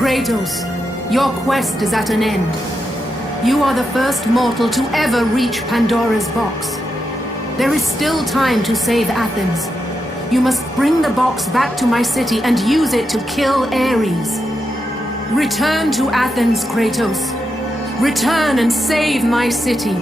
Kratos, your quest is at an end. You are the first mortal to ever reach Pandora's box. There is still time to save Athens. You must bring the box back to my city and use it to kill Ares. Return to Athens, Kratos. Return and save my city.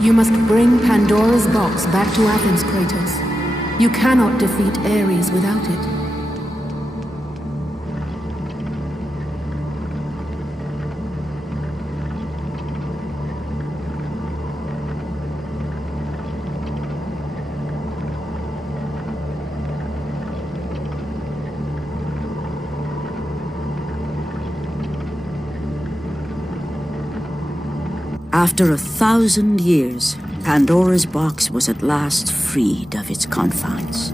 You must bring Pandora's box back to Athens, Kratos. You cannot defeat Ares without it. After 1,000 years, Pandora's box was at last freed of its confines.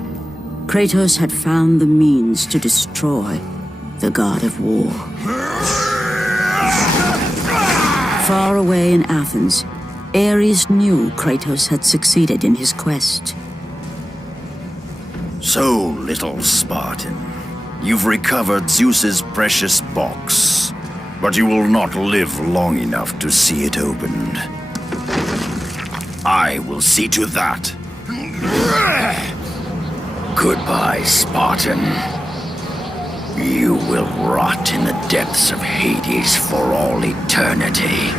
Kratos had found the means to destroy the god of war. Far away in Athens, Ares knew Kratos had succeeded in his quest. So, little Spartan, you've recovered Zeus's precious box. But you will not live long enough to see it opened. I will see to that. Goodbye, Spartan. You will rot in the depths of Hades for all eternity.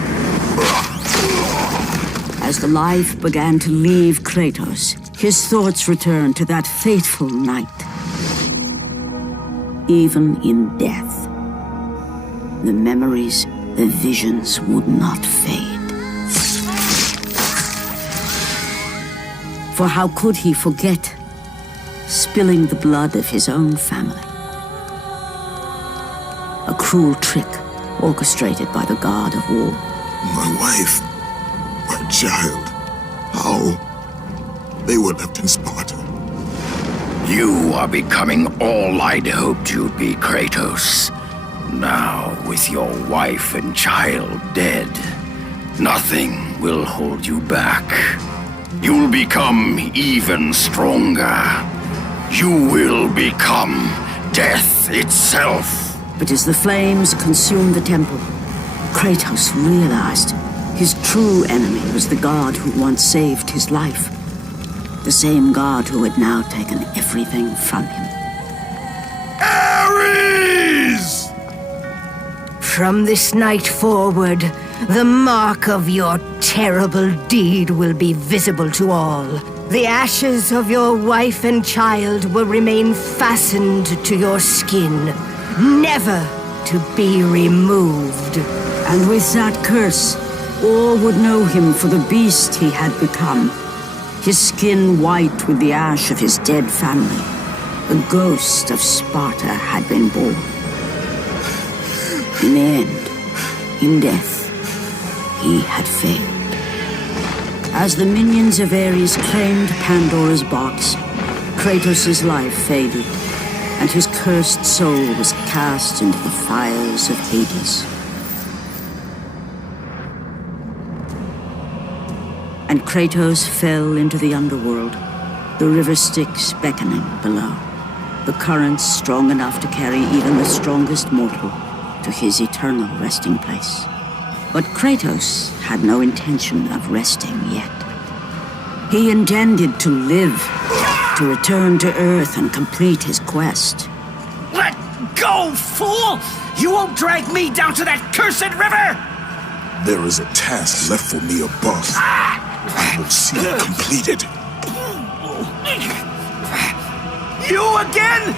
As the life began to leave Kratos, his thoughts returned to that fateful night. Even in death, the memories, the visions would not fade. For how could he forget spilling the blood of his own family? A cruel trick orchestrated by the god of war. My wife, my child, how? They were left in Sparta. You are becoming all I'd hoped you'd be, Kratos. Now, with your wife and child dead, nothing will hold you back. You'll become even stronger. You will become death itself. But as the flames consumed the temple, Kratos realized his true enemy was the god who once saved his life. The same god who had now taken everything from him. Ares! From this night forward, the mark of your terrible deed will be visible to all. The ashes of your wife and child will remain fastened to your skin, never to be removed. And with that curse, all would know him for the beast he had become. His skin white with the ash of his dead family. The ghost of Sparta had been born. In the end, in death, he had failed. As the minions of Ares claimed Pandora's box, Kratos' life faded, and his cursed soul was cast into the fires of Hades. And Kratos fell into the underworld, the river Styx beckoning below, the currents strong enough to carry even the strongest mortal to his eternal resting place. But Kratos had no intention of resting yet. He intended to live, to return to Earth and complete his quest. Let go, fool! You won't drag me down to that cursed river! There is a task left for me above. I will see it completed. You again?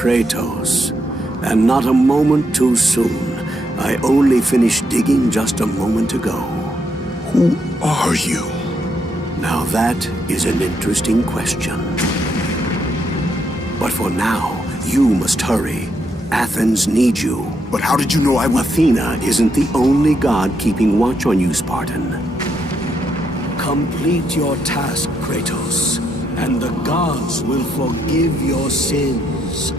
Kratos, and not a moment too soon. I only finished digging just a moment ago. Who are you? Now that is an interesting question. But for now, you must hurry. Athens needs you. But how did you know I was... Athena isn't the only god keeping watch on you, Spartan. Complete your task, Kratos, and the gods will forgive your sins.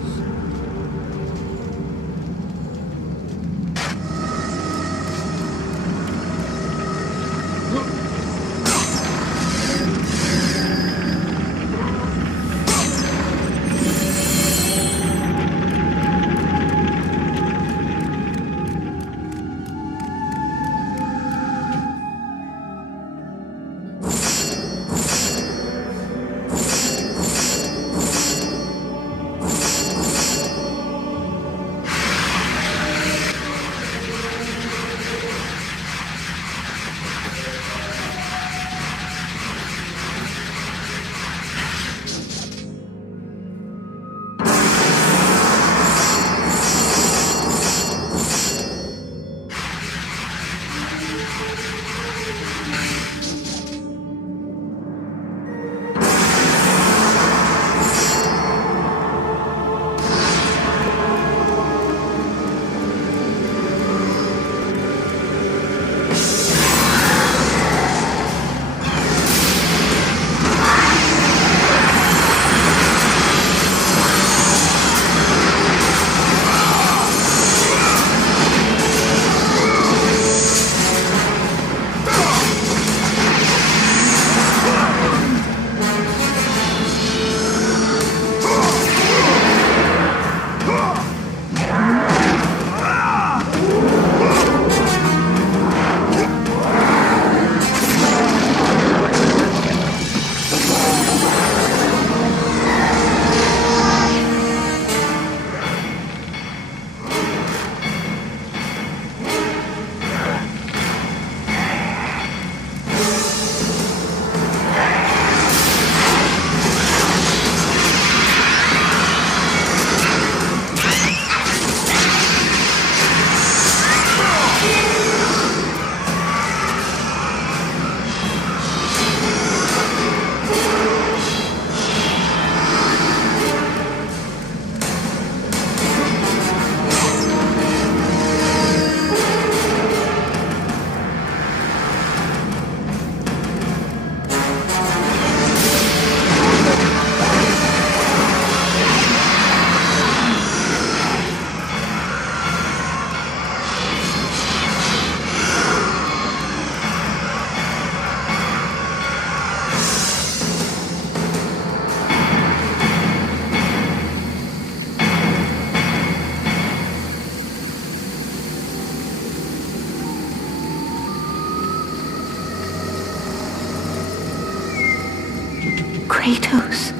Kratos,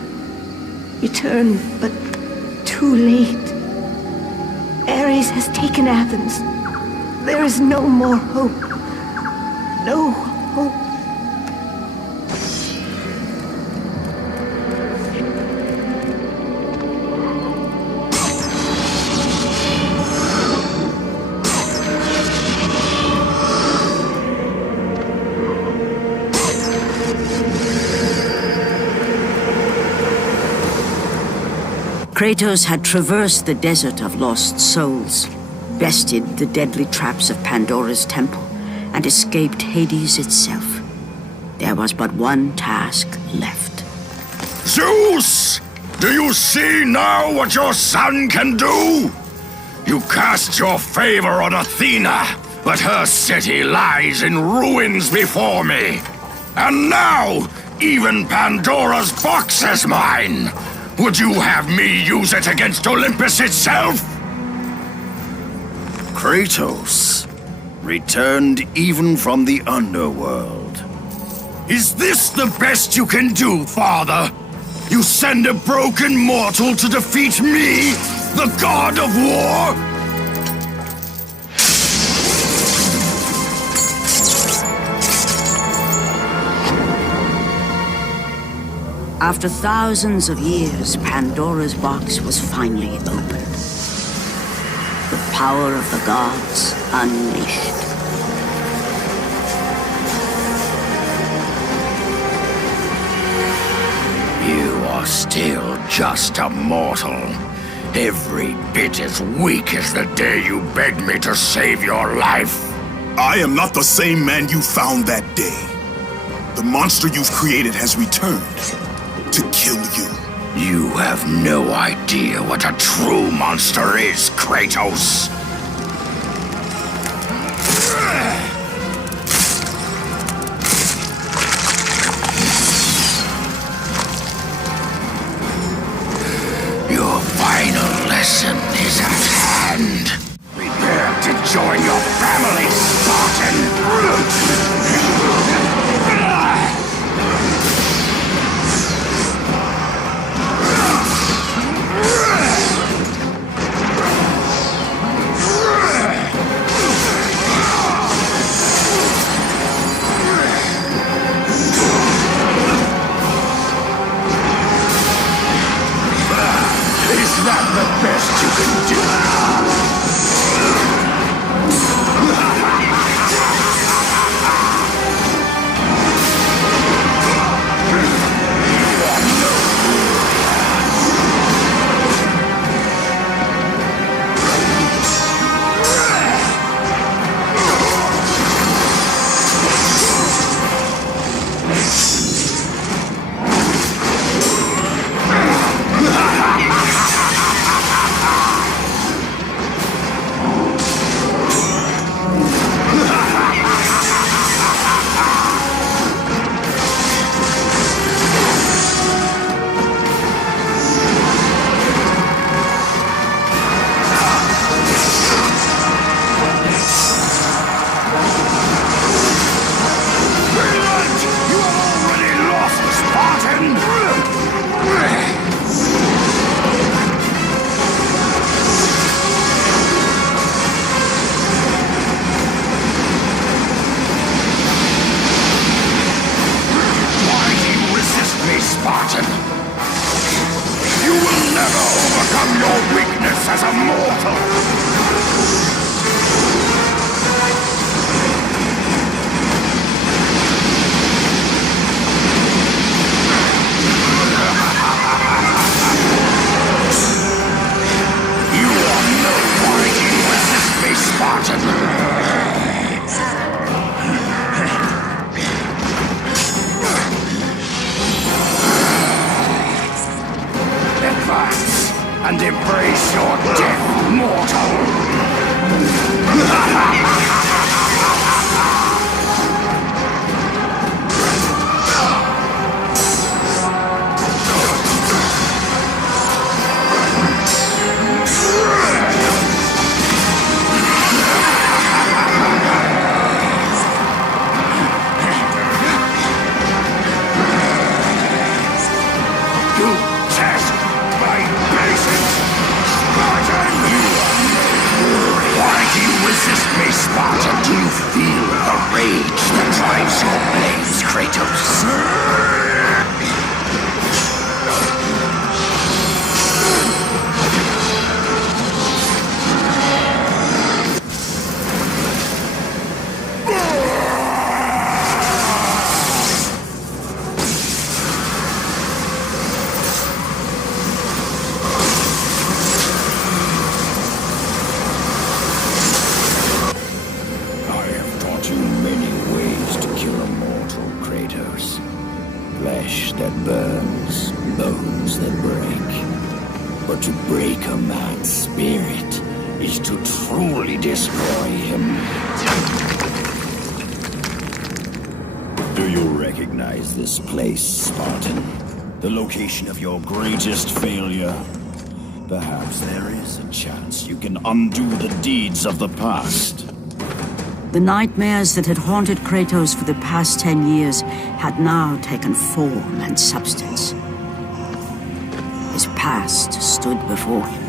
return, but too late. Ares has taken Athens. There is no more hope. No hope. Kratos had traversed the desert of lost souls, bested the deadly traps of Pandora's temple, and escaped Hades itself. There was but one task left. Zeus! Do you see now what your son can do? You cast your favor on Athena, but her city lies in ruins before me. And now, even Pandora's box is mine! Would you have me use it against Olympus itself? Kratos returned even from the underworld. Is this the best you can do, father? You send a broken mortal to defeat me, the god of war? After thousands of years, Pandora's box was finally opened. The power of the gods unleashed. You are still just a mortal. Every bit as weak as the day you begged me to save your life. I am not the same man you found that day. The monster you've created has returned to kill you. You have no idea what a true monster is, Kratos. Your final lesson is at hand. Prepare to join your family, Spartan! Is that the best you can do? Spartan! You will never overcome your weakness as a mortal! You are no mighty resist me, Spartan! And embrace your death, mortal! Resist me, Spartan. Do you feel the rage that drives your blades, Kratos? Flesh that burns, bones that break. But to break a man's spirit is to truly destroy him. Do you recognize this place, Spartan? The location of your greatest failure? Perhaps there is a chance you can undo the deeds of the past. The nightmares that had haunted Kratos for the past 10 years had now taken form and substance. His past stood before him.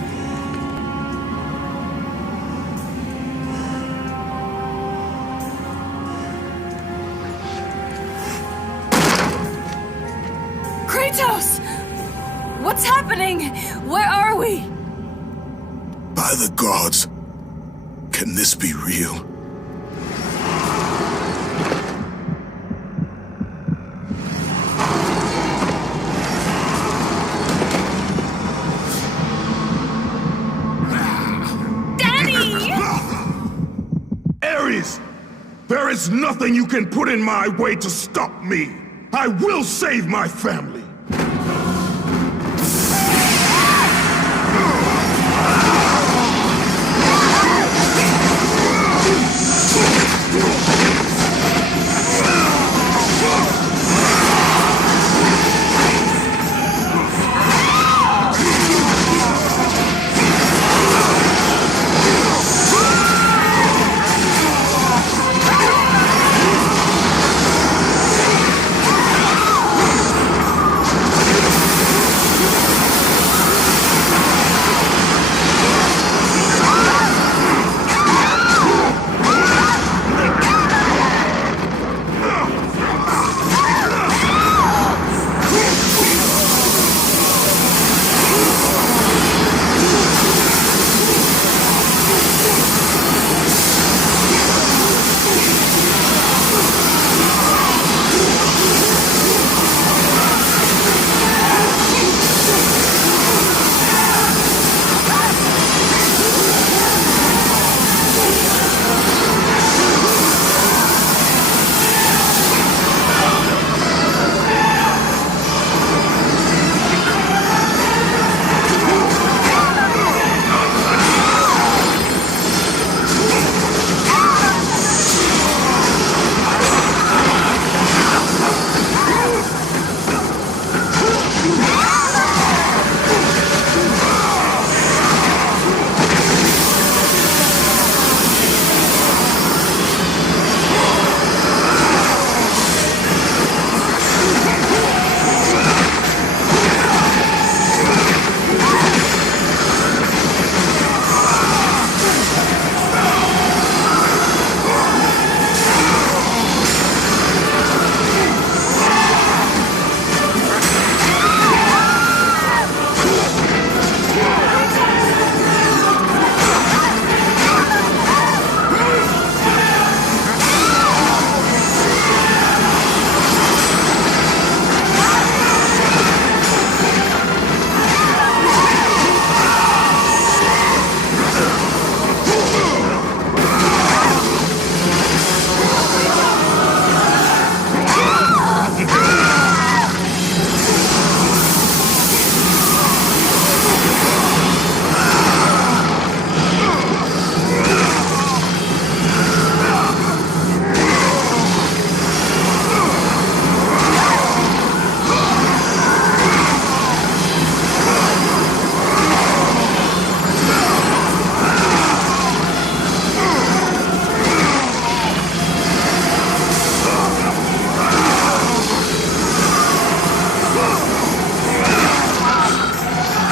Kratos! Kratos! What's happening? Where are we? By the gods, can this be real? Ares! There is nothing you can put in my way to stop me! I will save my family!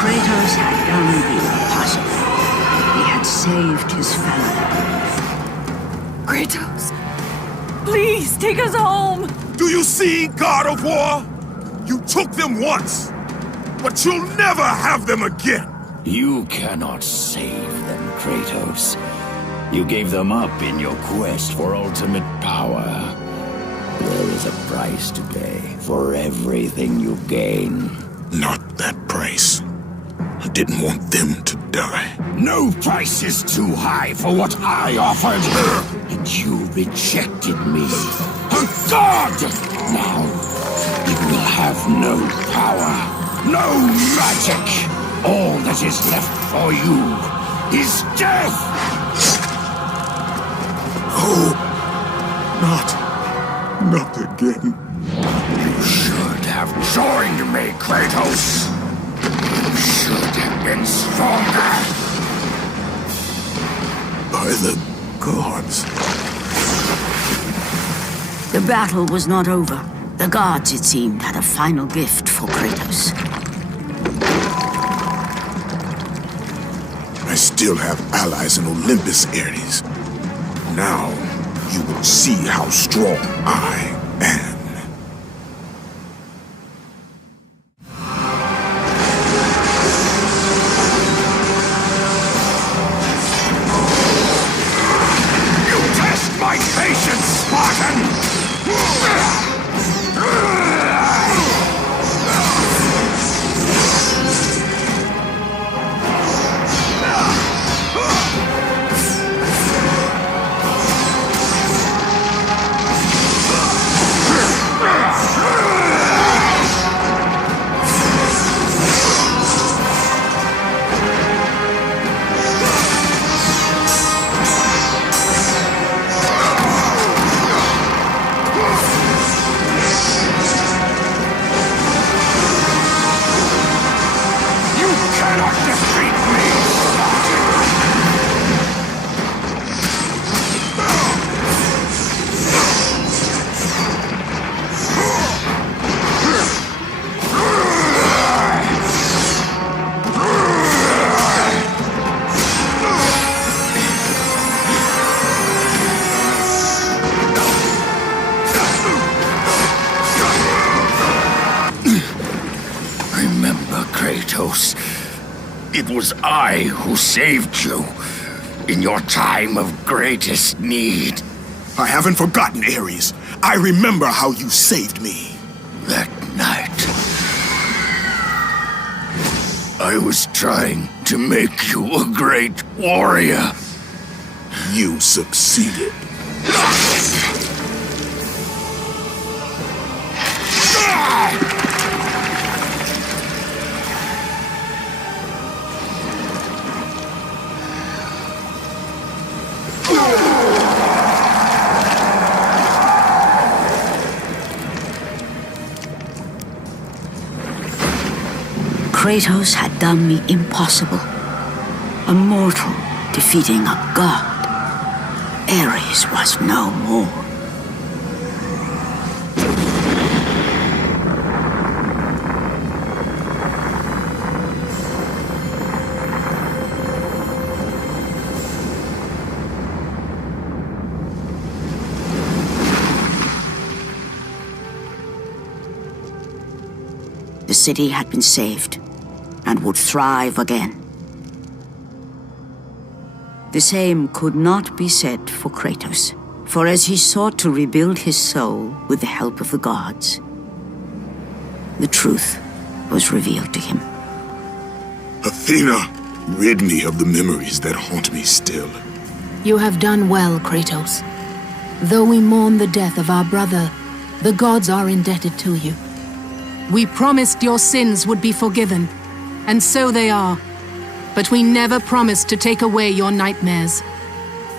Kratos had done the impossible. He had saved his family. Kratos! Please, take us home! Do you see, God of War? You took them once, but you'll never have them again! You cannot save them, Kratos. You gave them up in your quest for ultimate power. There is a price to pay for everything you gain. Not that price. I didn't want them to die. No price is too high for what I offered, and you rejected me. A god! Now, you will have no power, no magic. All that is left for you is death! Oh, not again. You should have joined me, Kratos. You should have been stronger. By the gods. The battle was not over. The gods, it seemed, had a final gift for Kratos. I still have allies in Olympus, Ares. Now, you will see how strong I am. cannot defeat me! Remember, Kratos, it was I who saved you in your time of greatest need. I haven't forgotten, Ares. I remember how you saved me. That night, I was trying to make you a great warrior. You succeeded. Kratos had done the impossible. A mortal defeating a god. Ares was no more. The city had been saved and would thrive again. The same could not be said for Kratos, for as he sought to rebuild his soul with the help of the gods, the truth was revealed to him. Athena, rid me of the memories that haunt me still. You have done well, Kratos. Though we mourn the death of our brother, the gods are indebted to you. We promised your sins would be forgiven, and so they are. But we never promised to take away your nightmares.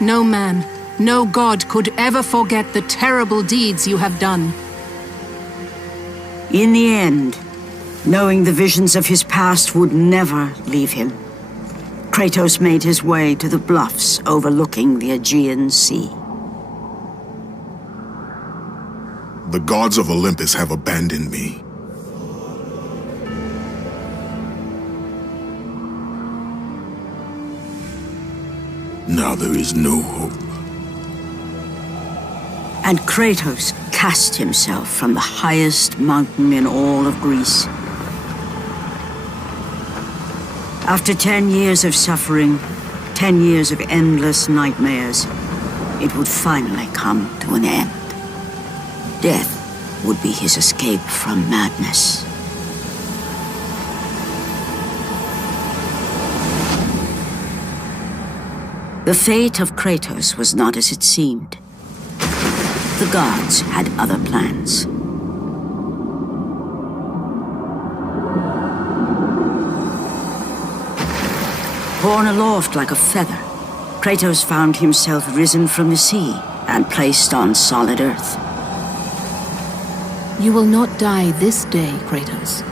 No man, no god could ever forget the terrible deeds you have done. In the end, knowing the visions of his past would never leave him, Kratos made his way to the bluffs overlooking the Aegean Sea. The gods of Olympus have abandoned me. Now there is no hope. And Kratos cast himself from the highest mountain in all of Greece. After 10 years of suffering, 10 years of endless nightmares, it would finally come to an end. Death would be his escape from madness. The fate of Kratos was not as it seemed. The gods had other plans. Borne aloft like a feather, Kratos found himself risen from the sea and placed on solid earth. You will not die this day, Kratos.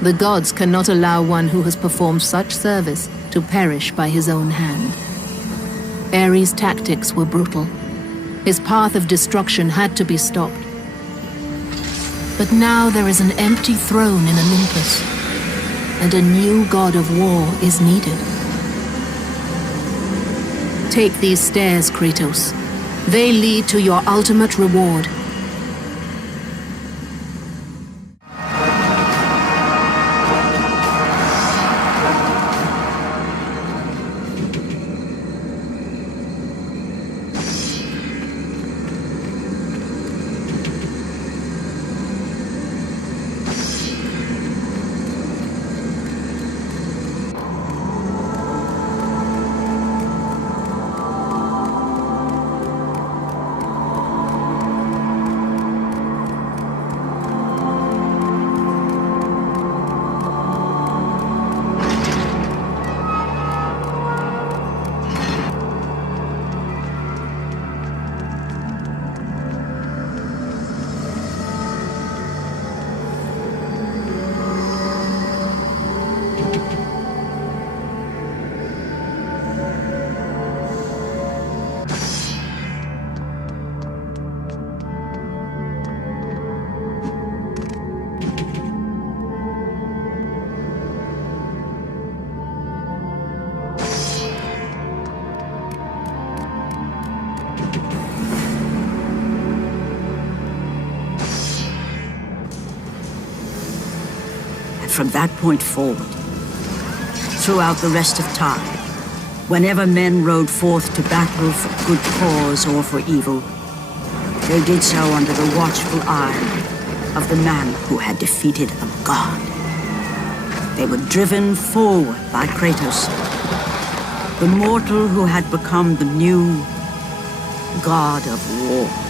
The gods cannot allow one who has performed such service to perish by his own hand. Ares' tactics were brutal. His path of destruction had to be stopped. But now there is an empty throne in Olympus, and a new god of war is needed. Take these stairs, Kratos. They lead to your ultimate reward. from that point forward, throughout the rest of time, whenever men rode forth to battle for good cause or for evil, they did so under the watchful eye of the man who had defeated a god. They were driven forward by Kratos, the mortal who had become the new god of war.